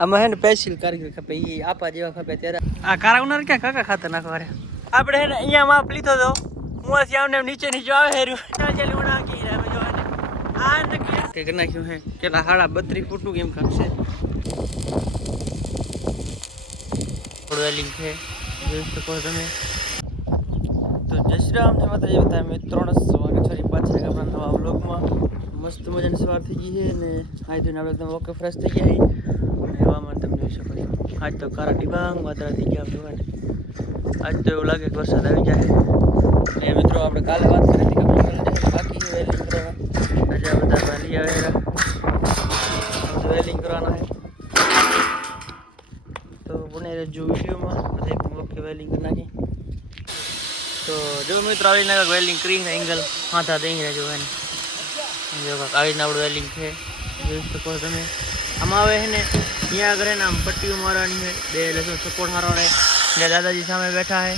આમાં હે ને પેન્સિલ કારીગર ખપે એ આપા જેવા ખપે ત્યારે આ કારા ઉનાર ક્યાં કાકા ખાતર નાખવા રે આપણે હે ને અહીંયા માપ લીધો તો હું આમ નીચે નીચે આવે હેર્યું ચાલી ઉણા કી રે જો આ નકલી કે કરી નાખ્યું હે કેટલા 32 ફૂટનું કેમ કાકશે થોડું વેલિંગ છે જોઈ શકો તમે તો જય શ્રી રામ ને માતાજી બધા મિત્રોને સ્વાગત છે પાછા આપણા નવા વ્લોગમાં મસ્ત મજાની સવાર થઈ ગઈ છે ને આજ તો આપણે એકદમ ઓકે ફ્રેશ થઈ ગયા એવામાં તમે જોઈ શકો છો આજ તો કારા ડિબાંગ વાદળા થઈ ગયા જોવાને આજ તો એવું લાગે કે વરસાદ આવી જાય એ મિત્રો આપણે કાલે વાત કરી હતી કે બાકી વેલિંગ કરવાના રજા બધા વાલી આવેલા વેલિંગ કરવાના છે તો બને રહેજો વિડીયોમાં બધા એકદમ ઓકે વેલિંગ કરી નાખી તો જો મિત્રો આવી નાખ વેલિંગ કરીને એંગલ હાથા દઈ રહેજો એને જો આવી નાવડું વેલિંગ છે જોઈ શકો તમે આમાં આવે છે ને અહીંયા આગળ ને આમ પટ્ટીઓ મારવાની છે બે લસો સપોર્ટ મારવાનો છે દાદાજી સામે બેઠા છે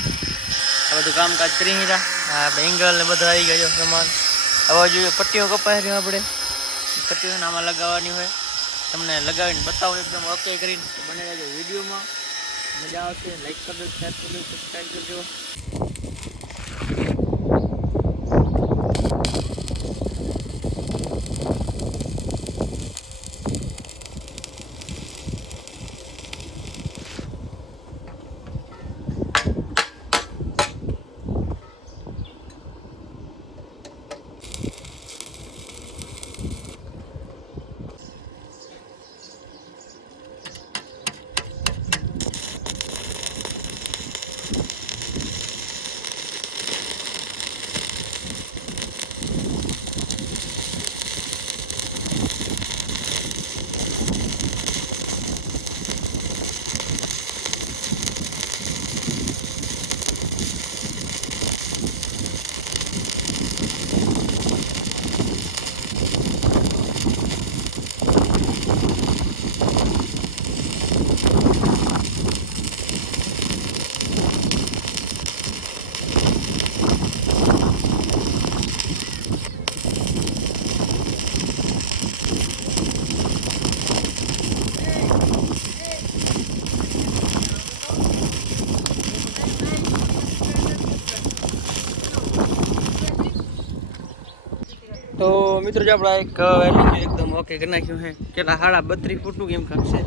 આ બધું કામકાજ કરી રહ્યા આપણે એંગલ ને બધું આવી ગયો સામાન હવે જોઈએ પટ્ટીઓ કપાય છે આપણે પટ્ટીઓ આમાં લગાવવાની હોય તમને લગાવીને બતાવો એકદમ ઓકે કરીને બને રહેજો વિડીયોમાં મજા આવશે લાઈક કરજો શેર કરજો સબસ્ક્રાઈબ કરજો તો મિત્રો જો આપણે એક વેલિંગ એકદમ ઓકે કરી નાખ્યું છે કેટલા 32 ફૂટનું કેમ કાકશે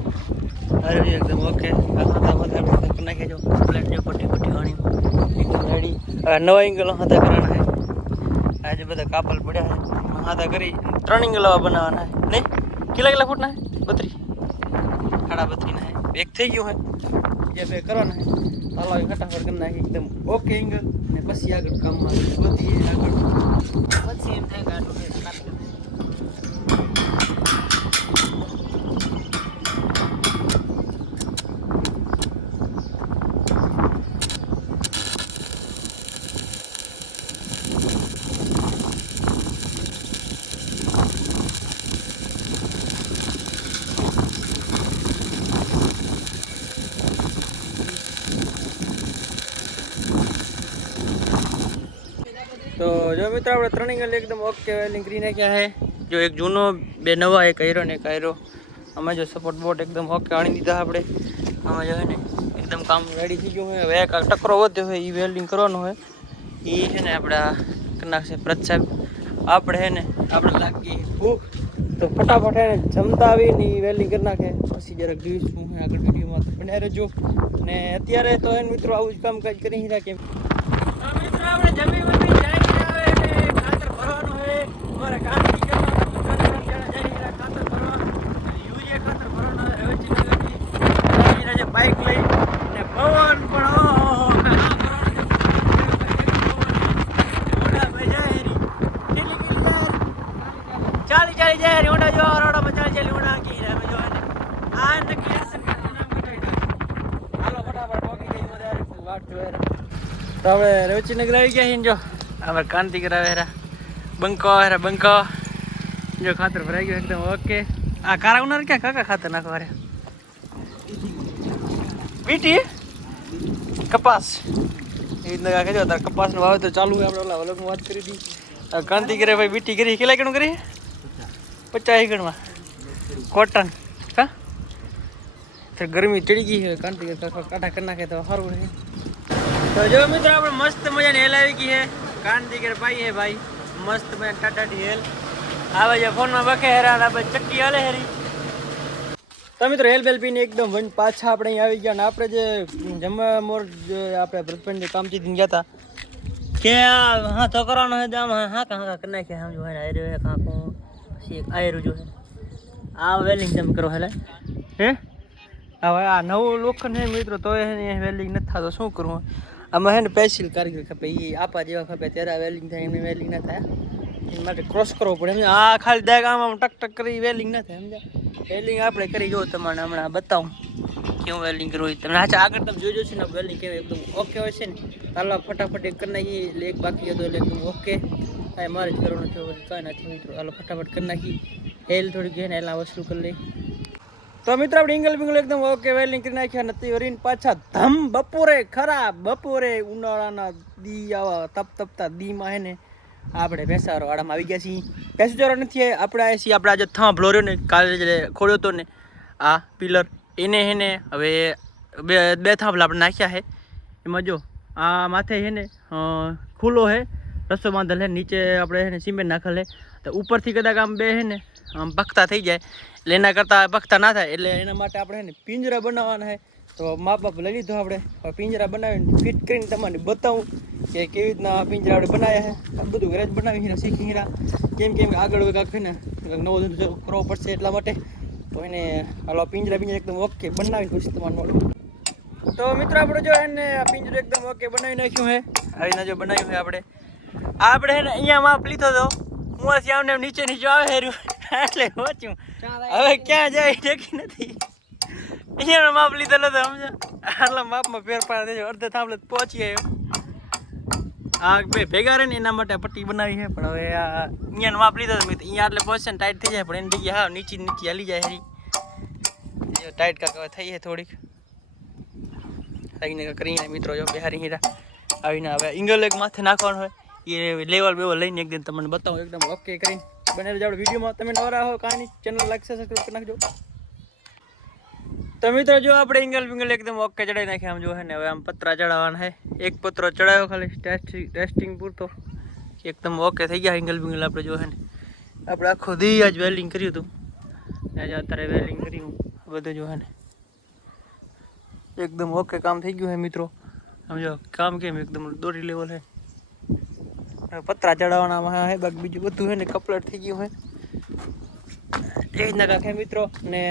અરે એકદમ ઓકે કરી નાખ્યા જો પ્લેટ જો પટ્ટી વાળી એકદમ રેડી નવા એંગલ હાથા કરવાના છે આજે બધા કાપલ પડ્યા છે હાથા કરી 3 એંગલ બનાવવાના છે નહીં કેટલા ફૂટના છે 32 ના છે એક થઈ ગયું છે જે બે કરવાના છે હાલો ફટાફટ કરી નાખી એકદમ ઓકે એંગલ ને પછી આગળ કામમાં બધી આગળ પછી એમ થાય ગાડું તો જો મિત્રો આપણે 3 એંગલ એકદમ ઓકે વેલિંગ કરી નાખ્યા છે જો એક જૂનો બે નવા એક આયરો ને એક આયરો આમાં જો સપોર્ટ બોટ એકદમ ઓકે આણી દીધા આપણે આમાં જો ને એકદમ કામ રેડી થઈ ગયું હોય હવે એક ટકરો વધ્યો હોય એ વેલ્ડિંગ કરવાનો હોય એ છે ને આપણે કરી નાખશે પ્રત સાહેબ આપણે છે ને આપણે લાગી ભૂખ તો ફટાફટ એને જમતા આવીને એ વેલ્ડિંગ કરી નાખે પછી જરાક જોઈશું હું આગળ વિડીયોમાં બને રહેજો ને અત્યારે તો એને મિત્રો આવું જ કામકાજ કરી રાખીએ મિત્રો આપણે જમીન અમારે કામ ખાતર ભરવા યુરિયા ખાતર ભરવાના હવે બાઇક લઈ ને પવન પણ ચાલી જાય ઓડા જો રોડામાં ચાલી ઓડા કી રે જો આ નકલી આસન કરવાનું નામ કટાઈ હાલો ફટાફટ પોકી જઈ વધારે વાટ જોવે તો આપણે રેવચીનગર આવી ગયા છીએ જો આપણે કાંતિ કરાવેરા બંકો જો ખાતર ભરાઈ ગયો એકદમ ઓકે આ કારા ઉનાર ક્યાં કાકા ખાતર નાખવા રે બીટી કપાસ એ રીતના કાકા જો તાર કપાસનો વાવેતર ચાલુ હોય આપણે ઓલા વલગમાં વાત કરી હતી કાંતિ કરે ભાઈ બીટી કરી કેટલા ગણું કરી 50 ગણમાં કોટન હા फिर गर्मी चढ़ी गई है कांटी काटा करना के तो सारू है। तो जो मित्र આપણે મસ્ત મજાની હેલ આવી ગઈ છે કાંતિ કે ભાઈ હે ભાઈ મસ્ત મજા ટાટા ડી હેલ આવે છે ફોન માં બકે હેરા આપણે ચક્કી હાલે હેરી। તો મિત્રો હેલ બેલ પીને એકદમ વન પાછા આપણે અહીં આવી ગયા ને આપણે જે જમવા મોર આપણે બ્રતપન જે કામ ચીધી ગયા હતા કે હા તો કરવાનો હે આમ હા કા કરી નાખે સમજો હે આયરો હે કાકો પછી એક આયરો જો હે આ વેલિંગ તમે કરો હેલે હે હવે આ નવું લોખંડ હે મિત્રો તો એ વેલિંગ નથી થતો શું કરવું આમાં હે ને પેન્સિલ કારીગર ખપે એ આપા જેવા ખપે ત્યારે વેલિંગ થાય એમને વેલિંગ ના થાય એના માટે ક્રોસ કરવો પડે સમજ્યા આ ખાલી દાગ આમ ટક ટક કરી વેલિંગ ના થાય સમજ્યા વેલિંગ આપણે કરી જો તમને હમણાં બતાવું કેવું વેલિંગ કરવું તમને હા આગળ તમે જોજો છે ને વેલિંગ કેવું એકદમ ઓકે હોય છે ને તાલા ફટાફટ એક કરી નાખી એટલે એક બાકી હતો એટલે એકદમ ઓકે હા મારે જ કરવાનું થયું કાંઈ નથી મિત્રો હાલો ફટાફટ કરી નાખી હેલ થોડીક છે ને એલા વસ્તુ કરી લઈ। તો મિત્રો આપણે ઇંગલ બિંગલ એકદમ ઓકે વેલિંગ કરી નાખ્યા નથી વરીને પાછા ધમ બપોરે ખરા બપોરે ઉનાળાના દી આવા તપતા દીમાં હે ને આપણે ભેંસારો વાડામાં આવી ગયા છીએ ભેંસું ચારો નથી આપણે આવ્યા છીએ આપણે આજે થાંભલો રહ્યો ને કાલે જે ખોડ્યો હતો ને આ પિલર એને હે ને હવે બે થાંભલા આપણે નાખ્યા છે એમાં જો આ માથે છે ને ખુલ્લો છે રસ્તો બાંધેલ છે નીચે આપણે છે ને સિમેન્ટ નાખેલ છે તો ઉપરથી કદાચ આમ બે છે ને આમ બખતા થઈ જાય એટલે એના કરતાં બખતા ના થાય એટલે એના માટે આપણે છે ને પિંજરા બનાવવાના છે તો માપ બાપ લઈ લીધો આપણે પિંજરા બનાવીને ફિટ કરીને તમને બતાવું કે કેવી રીતના પિંજરા આપણે બનાવ્યા છે બધું ઘરે જ બનાવી શીખી કેમ આગળ કાંક ને નવો ધંધો કરવો પડશે એટલા માટે તો એને હાલો પિંજરા એકદમ ઓકે બનાવીને પછી તમારે મળું। તો મિત્રો આપણે જો એને પિંજરું એકદમ ઓકે બનાવી નાખ્યું છે આવી રીતના જો બનાવ્યું છે આપણે હે ને અહીંયા માપ લીધો હતો હું આમને નીચે આવે હેર્યું એટલે પહોંચ્યું હવે ક્યાં જાય ટેકી નથી અહીંયા માપ લીધેલો હતો સમજો આટલા માપમાં ફેરફાર થયો અડધે થાંભલે પહોંચી આવ્યો આ બે ભેગા રહે ને એના માટે પટ્ટી બનાવી છે પણ હવે આ અહીંયા માપ લીધો હતો અહીંયા એટલે પહોંચે ને ટાઈટ થઈ જાય પણ એની જગ્યાએ હા નીચે હાલી જાય હેરી ટાઈટ કાંક થઈ છે થોડીક આવીને કરીને મિત્રો જો બિહારી હીરા આવીને હવે ઇંગલ એક માથે નાખવાનું હોય એ લેવલ બેવલ લઈને એકદમ તમને બતાવું એકદમ ઓકે કરીને બને જાવ વિડીયોમાં તમે નવરા હો કાંઈ ચેનલ લાઈક સબસ્ક્રાઈબ કરી નાખજો। તો મિત્રો જો આપણે ઇંગલ બિંગલ એકદમ ઓકે ચડાવી નાખ્યા આમ જો હે ને હવે આમ પતરા ચડાવવાના છે એક પતરો ચડાવ્યો ખાલી ટેસ્ટિંગ પૂરતો એકદમ ઓકે થઈ ગયા ઇંગલ બિંગલ આપણે જો હે ને આપણે આખો દી આજ વેલ્ડિંગ કર્યું હતું આજે અત્યારે વેલ્ડિંગ કર્યું બધું જો હે ને એકદમ ઓકે કામ થઈ ગયું છે મિત્રો સમજો કામ કેમ એકદમ દોરી લેવલ છે પતરા ચડાવવાના હે બાકી બીજું બધું છે ને કપલેટ થઈ ગયું છે એ રીતના કાંક મિત્રો ને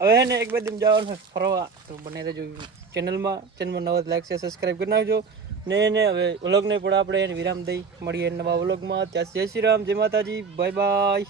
હવે ને એક બે દિન જવાનું છે ફરવા તો બને રહેજો ચેનલમાં નવા લાઈક છે સબસ્ક્રાઈબ કરી નાખજો ને હવે વ્લોગને પણ આપણે એને વિરામ દઈ મળીએ નવા વ્લોગમાં ત્યાં જય શ્રી રામ જય માતાજી બાય બાય।